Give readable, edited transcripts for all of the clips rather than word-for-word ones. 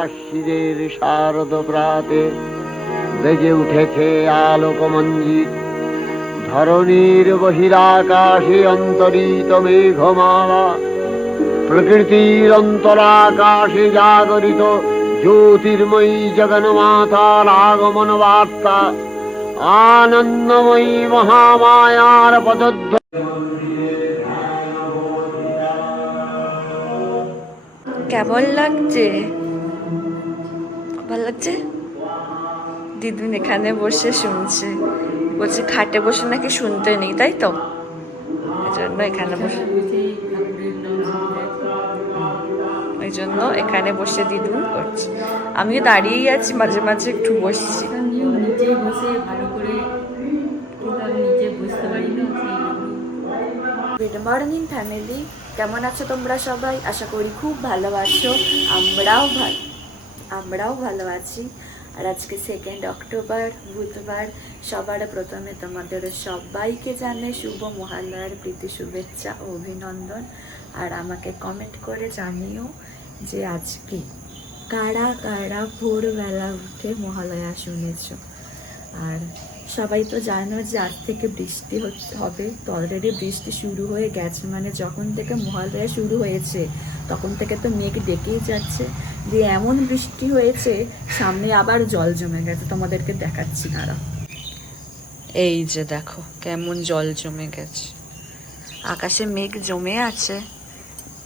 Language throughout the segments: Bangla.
আশ্বিনের শারদ প্রাতে বেজে উঠেছে আলোকমঞ্জিত। ধরণীর বহিরাকাশে অন্তরিত মেঘমালা, প্রকৃতির অন্তরাকাশে জাগরিত জ্যোতির্ময়ী জগন্মাতার আগমন বার্তা। আনন্দময়ী মহামায়ার পদধ্ব কেমন লাগছে? ভালো লাগছে? দিদুন এখানে বসে শুনছে, বলছে খাটে বসে নাকি শুনতে নেই, তাই তো এজন্য এখানে বসে, ওই জন্য এখানে বসে দিদুন করছে। আমিও দাঁড়িয়েই আছি, মাঝে মাঝে একটু বসছি। নিচে বসে ভালো করে নিচে বসতে পারি না। গুড মর্নিং ফ্যামিলি, কেমন আছো তোমরা সবাই? আশা করি খুব ভালো আছো। আমরাও ভালো আছি। আর আজকে 2 অক্টোবর বুধবার। সবার প্রথমে তোমাদের সবাইকে জানাই শুভ মহালয়ার প্রীতি শুভেচ্ছা ও অভিনন্দন। আর আমাকে কমেন্ট করে জানিও যে আজকে কারা কারা ভোরবেলা উঠে মহালয়া শুনেছ। আর সবাই তো জানো যে আজ থেকে বৃষ্টি হবে। তো অলরেডি বৃষ্টি শুরু হয়ে গেছে, মানে যখন থেকে মহালয়া শুরু হয়েছে তখন থেকে তো মেঘ ডেকেই যাচ্ছে। যে এমন বৃষ্টি হয়েছে, সামনে আবার জল জমে গেছে, তোমাদেরকে দেখাচ্ছি দাঁড়া। এই যে দেখো কেমন জল জমে গেছে, আকাশে মেঘ জমে আছে,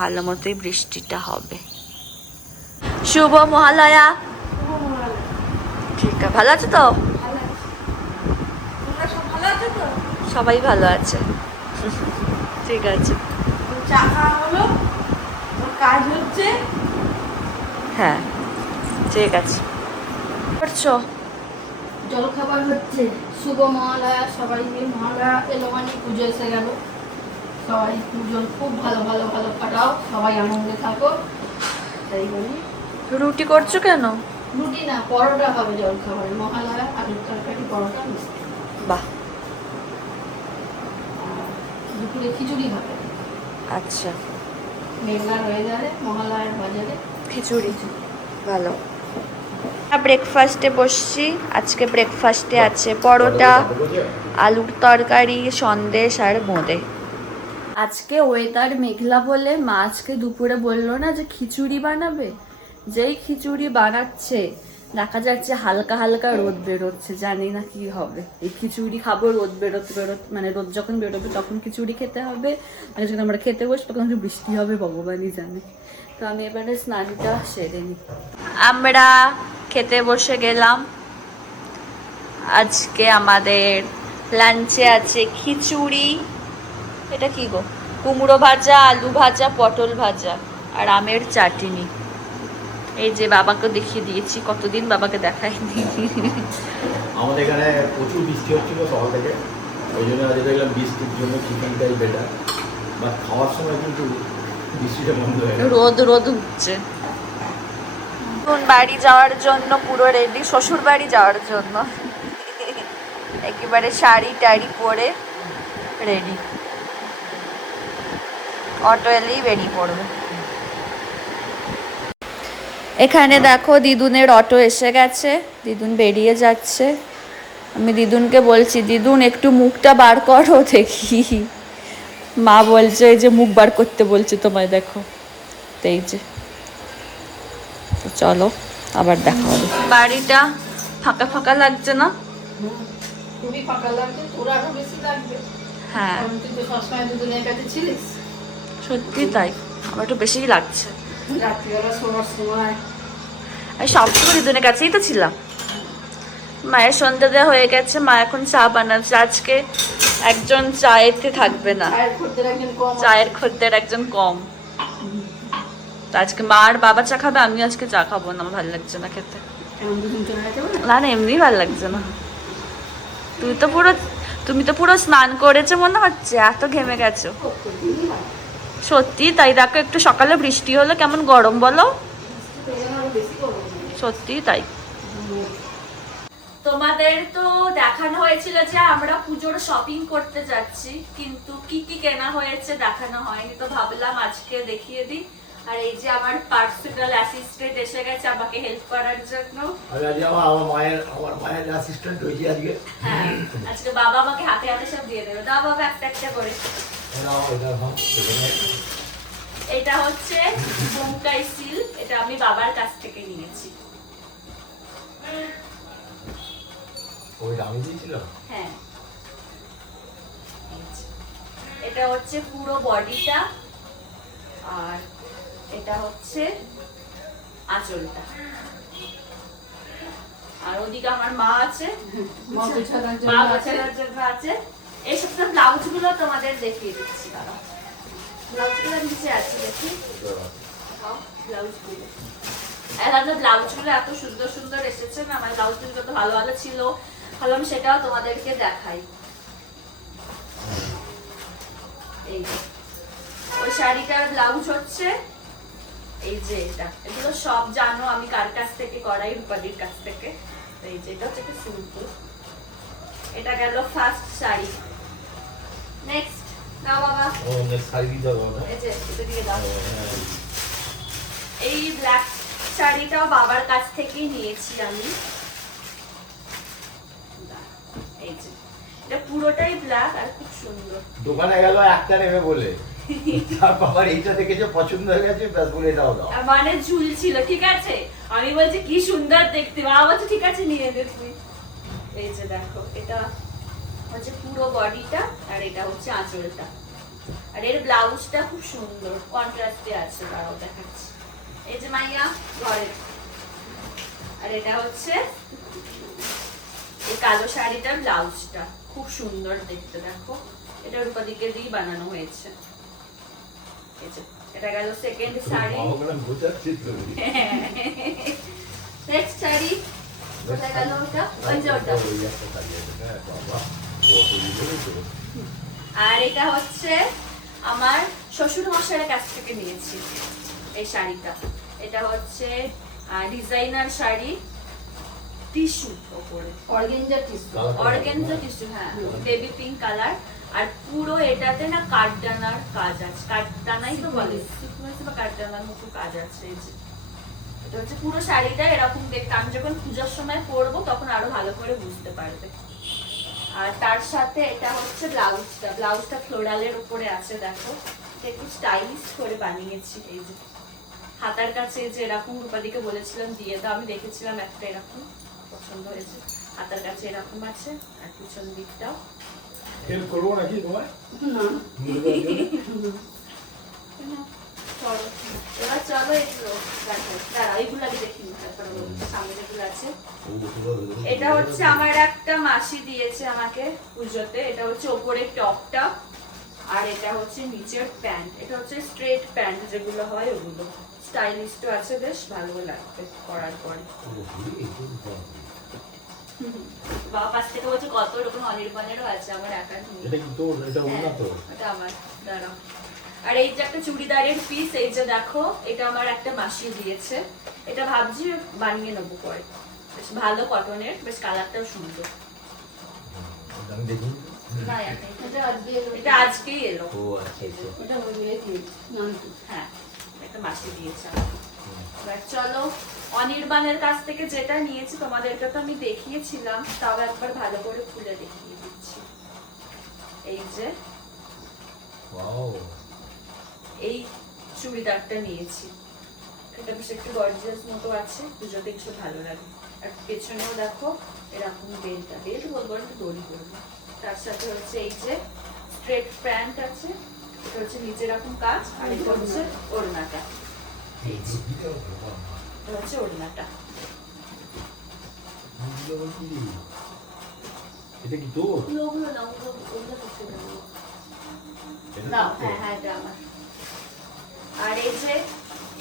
ভালো মতোই বৃষ্টিটা হবে। শুভ মহালয়া। ঠিক আছে, ভালো আছো তো? সবাই ভালো আছে, ঠিক আছে। চা খাওয়া হলো, কাজ হচ্ছে। হ্যাঁ ঠিক আছে। করছো? জলখাবার হচ্ছে। শুভ মহালয়া সবাইকে। মহালয়া এলো মানে পুজো এসে গেল। সবাই পুজো খুব ভালো ভালো ভালো কাটাও, সবাই আনন্দে থাকো, তাই বলি। রুটি করছো কেন? রুটি না, পরোটা হবে জলখাবারে। মহালয়া আলুর তরকারি, পরোটা, মিষ্টি। বাহ, দুপুরে খিচুড়ি হবে। আচ্ছা, মেঘলা হয়ে যাবে মহালয়ার বাজারে। খিচুড়ি ভালো। ব্রেকফাস্টে বসছি। আজকে ব্রেকফাস্টে আছে পরোটা, আলুর তরকারি, সন্দেশ আর বোঁদে। আজকে ওয়েদার মেঘলা বলে মা আজকে দুপুরে বললো না যে খিচুড়ি বানাবে। যেই খিচুড়ি বানাচ্ছে দেখা যাচ্ছে হালকা হালকা রোদ বেরোচ্ছে, জানি না কি হবে। এই খিচুড়ি খাবো, রোদ বেরোতে মানে রোদ যখন বেরোবে তখন খিচুড়ি খেতে হবে, মানে যখন আমরা খেতে বসবো তখন বৃষ্টি হবে, ভগবানই জানে। তো আমি এবারে স্নানটা সেরে নিই। আমরা খেতে বসে গেলাম। আজকে আমাদের লাঞ্চে আছে খিচুড়ি, এটা কি গো, কুমড়ো ভাজা, আলু ভাজা, পটল ভাজা আর আমের চাটনি। এই যে বাবাকে দেখিয়ে দিয়েছি, কতদিন বাবাকে দেখাইনি। আমাদের এখানে প্রচুর বৃষ্টি হচ্ছিল সকাল থেকে, ওই জন্য আজ দেখলাম বৃষ্টির জন্য চিকেনটাই বেটার। বাট খাওয়ার সময় কিন্তু বৃষ্টিটা বন্ধ হয়ে গেল, রোদ উঠছে। বাড়ি যাওয়ার জন্য পুরো রেডি, শ্বশুর বাড়ি যাওয়ার জন্য একেবারে শাড়ি টাড়ি পরে রেডি। অটো এলেই বেরিয়ে পড়বে। এখানে দেখো দিদুনের অটো এসে গেছে, দিদুন বেরিয়ে যাচ্ছে। আমি দিদুনকে বলছি, দিদুন একটু মুখটা বার করো দেখি। মা বলছে এই যে মুখ বার করতে বলছে তোমায়, দেখো। তো এই যে, তো চলো আবার দেখা হবে। বাড়িটা ফাঁকা ফাঁকা লাগছে না? খুবই ফাঁকা লাগছে, তোর আরো বেশি লাগবে। হ্যাঁ কারণ তুই তো সবসময় দুজনের কাছে ছিলিস। সত্যি তাই, আমার একটু বেশিই লাগছে। রাত্রিবেলা শোয়ার সময় আমি সবসময় দিদুনের কাছেই তো ছিলাম। মায়ের সন্ধ্যা দেওয়া হয়ে গেছে, মা এখন চা বানাচ্ছে। আজকে একজন চায়েতে থাকবে না, চায়ের খদ্দের একজন কম। তো আজকে মা আর বাবা চা খাবে, আমি আজকে চা খাবো না, আমার ভালো লাগছে না খেতে। না না, এমনি ভালো লাগছে না। তুমি তো পুরো স্নান করেছো মনে হচ্ছে, এত ঘেমে গেছো। সত্যি তাই, দেখো একটু সকালে বৃষ্টি হলো কেমন গরম বলো। সত্যি তাই। তোমাদের তো দেখানো হয়েছিল যে আমরা পুজোর শপিং করতে যাচ্ছি, কিন্তু কি কি কেনা হয়েছে দেখানো হয়নি। তো ভাবলাম আজকে দেখিয়ে দিই। আর এই যে আমার পার্সোনাল অ্যাসিস্ট্যান্ট এসে গেছে আমাকে হেল্প করার জন্য। আমি আজকে আমার মায়ের অ্যাসিস্ট্যান্ট হয়েছি আজকে। হ্যাঁ, আজকে বাবা আমাকে হাতে হাতে সব দিয়ে দেবে। দাও বাবা একটা একটা করে। এটা হচ্ছে বোমকাই সিল, এটা আমি বাবার কাছ থেকে নিয়েছি। ওইটা আমি দিয়েছিলাম। হ্যাঁ, এটা হচ্ছে পুরো বডিটা, আর এটা হচ্ছে আঁচলটা। আর ওদিকে আমার মা আছে, মা গোছানোর জন্য মা আছে। গোছানোর জন্য আছে। এই সব ব্লাউজ গুলো তোমাদের দেখিয়ে দিচ্ছি। দাঁড়াও, ব্লাউজ গুলো নিচে আছে, দেখি ব্লাউজ গুলো। ব্লাউজ গুলো এত সুন্দর সুন্দর এসেছে না, আমার ব্লাউজ গুলো কত ভালো ভালো ছিল, ভাবলাম সেটাও তোমাদেরকে দেখাই। এই যে ওই শাড়িটার ব্লাউজ হচ্ছে এই যে এটা। এগুলো সব জানো আমি কার কাছ থেকে করাই, রূপাদির কাছ থেকে। এই যে এটা হচ্ছে সিম্পল। এটা গেল ফার্স্ট শাড়ি। নেক্সট নাও বাবা। ও নেক্সট শাড়ি দিতে হবে না? এই যে এটা দিয়ে দাও। এই ব্ল্যাক শাড়িটাও বাবার কাছ থেকেই নিয়েছি আমি। এই যে এটা পুরোটাই ব্ল্যাক আর খুব সুন্দর। দোকানে গেল একটা নেবে বলে, তার বাবার এইটা দেখেছে পছন্দ হয়ে গেছে, ব্যাস বলে এটাও দাও। মানে ঝুল ছিল, ঠিক আছে। আমি বলছি কি সুন্দর দেখতে, বাবা বলছে ঠিক আছে নিয়ে নে তুই। এই যে দেখো, এটা হচ্ছে পুরো বডিটা, আর এটা হচ্ছে আঁচলটা। আর এর ব্লাউজটা খুব সুন্দর কন্ট্রাস্টে আছে, দাঁড়াও দেখাচ্ছি। এই যে মাইয়া ঘরে। আর এটা হচ্ছে এই কালো শাড়িটার ব্লাউজটা খুব সুন্দর দেখতে, দেখো। এটা রূপাদিকে দিয়ে বানানো হয়েছে। এই যে এটা গেল সেকেন্ড শাড়ি। নেক্সট শাড়ি কোথায় গেল ওটা? ওই যে ওটা। আর এটা হচ্ছে আমার শ্বশুর মশাইয়ের কাছ থেকে নিয়েছি এই শাড়িটা। এটা হচ্ছে ডিজাইনার শাড়ি, টিস্যু উপরে, অর্গানজা টিস্যু। অর্গানজা টিস্যু, হ্যাঁ, বেবি পিঙ্ক কালার। আর পুরো এটাতে না কাঠদানার কাজ আছে, কাঠদানাই তো বলে, সিকোয়েন্স বা কাঠদানার মতো কাজ আছে। এই যে এটা হচ্ছে পুরো শাড়িটা এরকম দেখতে। আমি যখন পূজার সময় পরবো তখন আরো ভালো করে বুঝতে পারবে। আর তার সাথে এটা হচ্ছে ব্লাউজটা। ব্লাউজটা ফ্লোরালের উপরে আছে, দেখো। এটা একটু স্টাইলিশ করে বানিয়েছি। এই যে হাতার কাছে যে এরকম রূপাদিকে বলেছিলাম দিয়ে দাও, আমি দেখেছিলাম একটা এরকম, পছন্দ হয়েছে। হাতার কাছে এরকম আছে, আর পিছন দিকটাও। হেল্প করবো নাকি তোমার? না চলো এবার চলো এগুলো দেখো। দাঁড়াও, এইগুলো আগে দেখি তারপরে সামনে যেগুলো আছে। এটা হচ্ছে আমার একটা মাসি দিয়েছে আমাকে পুজোতে। এটা হচ্ছে ওপরের টপটা, আর এটা হচ্ছে নিচের প্যান্ট। এটা হচ্ছে স্ট্রেট প্যান্ট যেগুলো হয় ওগুলো। স্টাইলিশও আছে, বেশ ভালো লাগবে পরার পরে। বাবা পাশ থেকে বলছে কত রকম অনির্বাণেরও আছে, আমার একার নেই। এটা কি তোর? এটা ওনা তো? এটা আমার, দাঁড়াও। আর এই যে একটা চুড়িদারের পিস, এই যে দেখো, এটা আমার একটা মাসি দিয়েছে। এটা ভাবছি বানিয়ে নেবো পরে, বেশ ভালো কটনের, বেশ কালারটাও সুন্দর। আমি দেখি। না, এখন এটা আজকে এলো। এটা আজকেই এলো। ও আচ্ছা আচ্ছা। এটা ওই দিয়েছি নামটি। হ্যাঁ, একটা মাসি দিয়েছে আমাকে। এবার চলো অনির্বাণের কাছ থেকে যেটা নিয়েছি তোমাদেরকে তো আমি দেখিয়েছিলাম, তাও একবার ভালো করে খুলে দেখিয়ে দিচ্ছি। এই যে ওয়াও, এই চুড়িদারটা নিয়েছি। এটা বেশ একটু গর্জিয়াস মতো আছে, পুজোতে একটু ভালো লাগে। আর পেছনেও দেখো এরকম বেল্টটা, বেল্ট বলবো একটু দড়ি করবো। তার সাথে হচ্ছে এই যে স্ট্রেট প্যান্ট আছে, এটা হচ্ছে নিচে এরকম কাজ, আর এটা হচ্ছে ওড়নাটা। এই যে এটা হচ্ছে ওড়নাটা। এটা কি তোর? ওগুলো না, ওগুলো করতে দেবো। এটা নাও, তোর? হ্যাঁ হ্যাঁ, এটা আমার। আর এই যে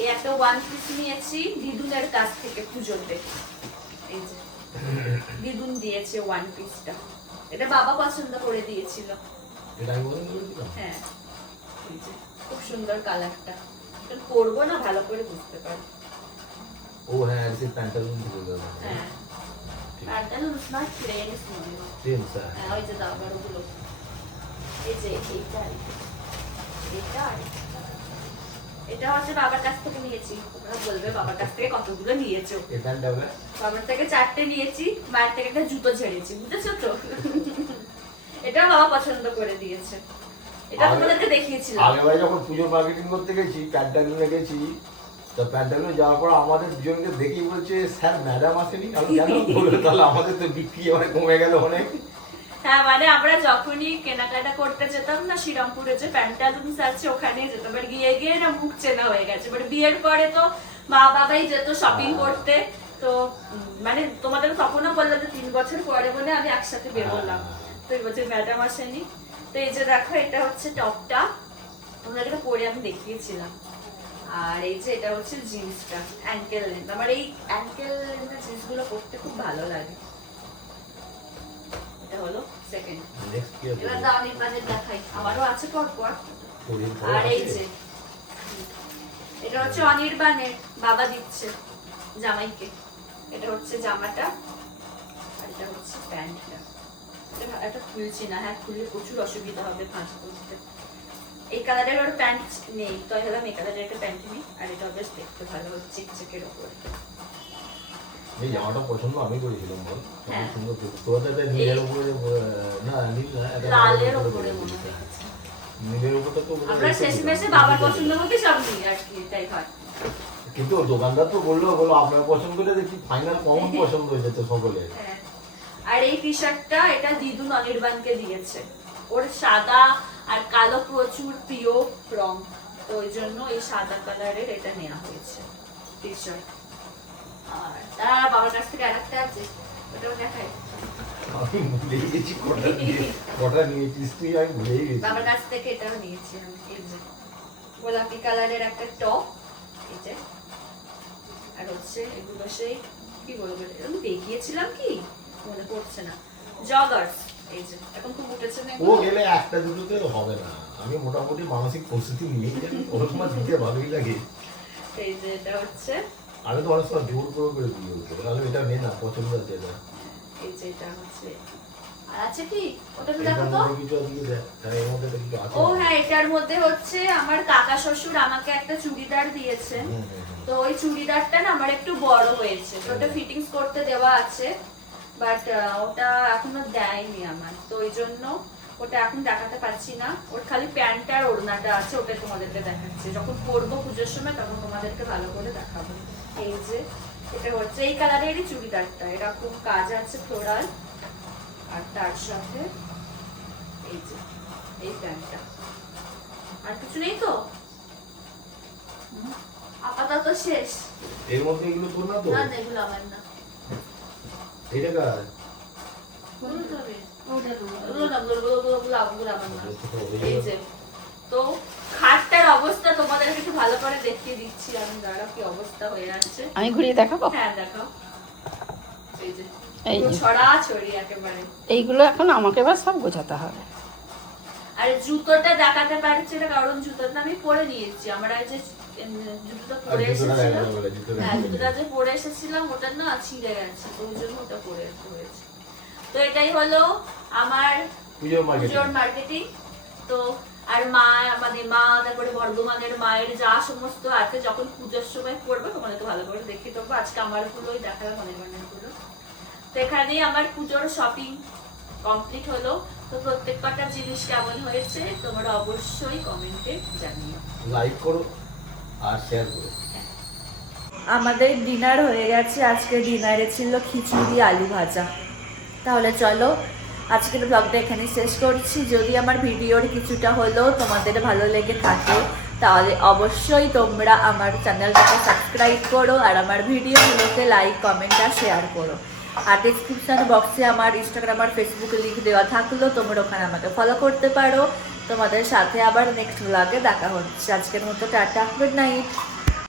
এই একটা ওয়ান পিস নিয়েছি দিদুনের কাছ থেকে পুজোতে। এই যে দিদুন দিয়েছে ওয়ান পিসটা, এটা বাবা পছন্দ করে দিয়েছিল। এটা আমি বললাম করেছিলাম। হ্যাঁ, এই যে খুব সুন্দর কালারটা। এটা পরবো না, ভালো করে বুঝতে পারবো। ও হ্যাঁ, সেই প্যান্টালুন থেকে গেল। হ্যাঁ, প্যান্টালুন না, ট্রেন্ডস মনে হয়। Same sir. হ্যাঁ, ওই যে দাও আবার ওগুলো। এই যে এইটা আর এটা, এটা আর এটা। এটা হচ্ছে বাবার কাছ থেকে নিয়েছি। তোমরা বলবে বাবার কাছ থেকে কতগুলো নিয়েছো। এখানটা বাবার থেকে 4টে নিয়েছি, মায়ের থেকে একটা জুতো ঝেড়েছি, বুঝেছো তো? এটা বাবা পছন্দ করে দিয়েছে। এটা তোমাদেরকে দেখিয়েছিলাম আগেরবার যখন পুজো মার্কেটিং করতে গেছি, প্যান্টালুনে গেছি, তো প্যান্টালুনে যাওয়ার পর আমাদের দুজনকে দেখেই বলছে স্যার ম্যাডাম আসেনি। আমি কেন বললো তাহলে আমাদের তো বিক্রি এবার কমে গেল অনেক। হ্যাঁ, মানে আমরা যখনই কেনাকাটা করতে যেতাম না, শ্রীরামপুরে যে প্যান্টালুনস আছে ওখানে যেতাম, এবার গিয়ে গিয়ে না মুখ চেনা হয়ে গেছে। এবার বিয়ের পরে তো মা বাবাই যেত শপিং করতে, তো মানে তোমাদের তখনও বললো যে 3 বছর পরে বলে আমি একসাথে বেরোলাম, তো এই বছর ম্যাডাম আসেনি। তো এই যে দেখো, এটা হচ্ছে টপটা, তোমরা এটা পরে আমি দেখিয়েছিলাম। আর এই যে এটা হচ্ছে জিন্সটা, অ্যাঙ্কেল লেন্থ। আমার এই অ্যাঙ্কেল লেন্থের জিন্সগুলো পরতে খুব ভালো লাগে। এটা হলো সেকেন্ড। এবার দামির বাজেট দেখাই, আমারও আছে পর পর। আর এই যে এটা হচ্ছে অনির্বাণের, বাবা দিচ্ছে জামাইকে। এটা হচ্ছে জামাটা, আর এটা হচ্ছে প্যান্টটা। এটা খুলছি না, হ্যাঁ খুললে প্রচুর অসুবিধা হবে ভাঁজ করতে। এই কালারের ওর প্যান্ট নেই, তো আমি ভাবলাম এই কালারের একটা প্যান্ট নিই। আর এটা বেশ দেখতে ভালো হচ্ছে, চিকচিকের উপরে। এই জামাটা পছন্দ আমি করেছিলাম, বল হ্যাঁ। সুন্দর। তোরা তো নীলের উপরে, না নীল না, লালের উপরে মনে হয়। নীলের উপরে তো আমরা শেষমেশে বাবার পছন্দ মতো সব নিই আর কি, এটাই হয়। কিন্তু দোকানদার তো বললো আপনার পছন্দটা দেখি ফাইনাল কমন পছন্দ হয়েছে তো সকলে। হ্যাঁ। আর এই টি শার্টটা এটা দিদুন অনির্বাণকে দিয়েছে, ওর সাদা আর কালো প্রচুর প্রিয় রং, তো ওই জন্য এই সাদা কালারের এটা নেওয়া হয়েছে টি শার্ট। আর তার বাবার কাছ থেকে আরেকটা আছে, ওটাও দেখাই। আমি ভুলেই গেছি কটা নিয়েছিস তুই, আমি ভুলেই গেছি। বাবার কাছ থেকে এটাও নিয়েছি আমি। এই যে গোলাপি কালারের একটা টপ, এই যে, আর হচ্ছে এগুলো সেই কি বলবো, আমি দেখিয়েছিলাম কি মনে পড়ছে না, জগার্স। এই যে এখন খুব উঠেছে না, ও গেলে একটা দুটোতে হবে না, আমি মোটামুটি মানসিক প্রস্তুতি নিয়ে গেলাম, ওর সময় দিতে ভালোই লাগে। এই যে এটা হচ্ছে, আমি তো অনেক সময় জোর করে দিয়ে উঠে তাহলে এটা নে না, পছন্দ আছে এটা। এই যে এটা হচ্ছে, আর আছে কি ওটা তো এটার দেখো তো। মধ্যে কিছু আছে, দেখ তাহলে এর মধ্যে তো কিছু আছে। ও হ্যাঁ, এটার মধ্যে হচ্ছে আমার কাকা শ্বশুর আমাকে একটা চুড়িদার দিয়েছেন, তো ওই চুড়িদারটা না আমার একটু বড় হয়েছে, তো ওটা ফিটিংস করতে দেওয়া আছে, বাট ওটা এখনো দেয়নি আমার, তো ওই জন্য ওটা এখন দেখাতে পারছি না। ওর খালি প্যান্ট আর ওড়নাটা আছে, ওটা তোমাদেরকে দেখাচ্ছি যখন পরবো পুজোর সময়, তখন তোমাদেরকে ভালো করে দেখাবো। এই যে এটা হচ্ছে এই কালারেরই চুড়িদারটা, এরকম কাজ আছে ফ্লোরাল, আর তার সাথে এই যে এই প্যান্টটা। আর কিছু নেই তো আপাতত শেষ। এর মধ্যে এগুলো তোর না তো? না এগুলো আমার না, এটা কার? এই যে তো খাটটার অবস্থা তোমাদেরকে একটু ভালো করে দেখিয়ে দিচ্ছি আমি, দাঁড়াও কি অবস্থা হয়ে আছে। আমি ঘুরিয়ে দেখাবো। হ্যাঁ দেখাও। এই যে এই যে। ছড়াছড়ি একেবারে। এইগুলো এখন আমাকে এবার সব গোছাতে হবে। আর জুতোটা দেখাতে পারছি না কারণ জুতোটা আমি পরে নিয়েছি, আমরা যে জুতোটা পরে এসেছিলাম, হ্যাঁ জুতোটা যে পরে এসেছিলাম ওটা না ছিঁড়ে গেছে, তো ওই জন্য ওটা পরে হয়েছে। তো এটাই হলো আমার পুজোর মার্কেটিং। তো আর মা, আমাদের মা, তারপরে বর্ধমানের মায়ের যা সমস্ত আছে যখন পুজোর সময় পড়বে তোমাদেরকে ভালো করে দেখিয়ে দেবো। আজকে আমার গুলোই দেখাবে, অনির্বাণের গুলো। তো এখানেই আমার পুজোর শপিং কমপ্লিট হলো। তো প্রত্যেক কটা জিনিস কেমন হয়েছে তোমরা অবশ্যই কমেন্টে জানিও, লাইক করো আর শেয়ার করো। আমাদের ডিনার হয়ে গেছে, আজকে ডিনারে ছিল খিচুড়ি আলু ভাজা। তাহলে চলো আজকের ব্লগটা এখানে শেষ করছি। যদি আমার ভিডিওর কিছুটা হলেও তোমাদের ভালো লেগে থাকে তাহলে অবশ্যই তোমরা আমার চ্যানেলটাকে সাবস্ক্রাইব করো আর আমার ভিডিওগুলোতে লাইক, কমেন্ট আর শেয়ার করো। আর ডিসক্রিপশন বক্সে আমার ইনস্টাগ্রাম আর ফেসবুক লিঙ্ক দেওয়া থাকলো, তোমরা ওখানে আমাকে ফলো করতে পারো। তোমাদের সাথে আবার নেক্সট ব্লগে দেখা হচ্ছে। আজকের মতো টাটা, গুড নাইট।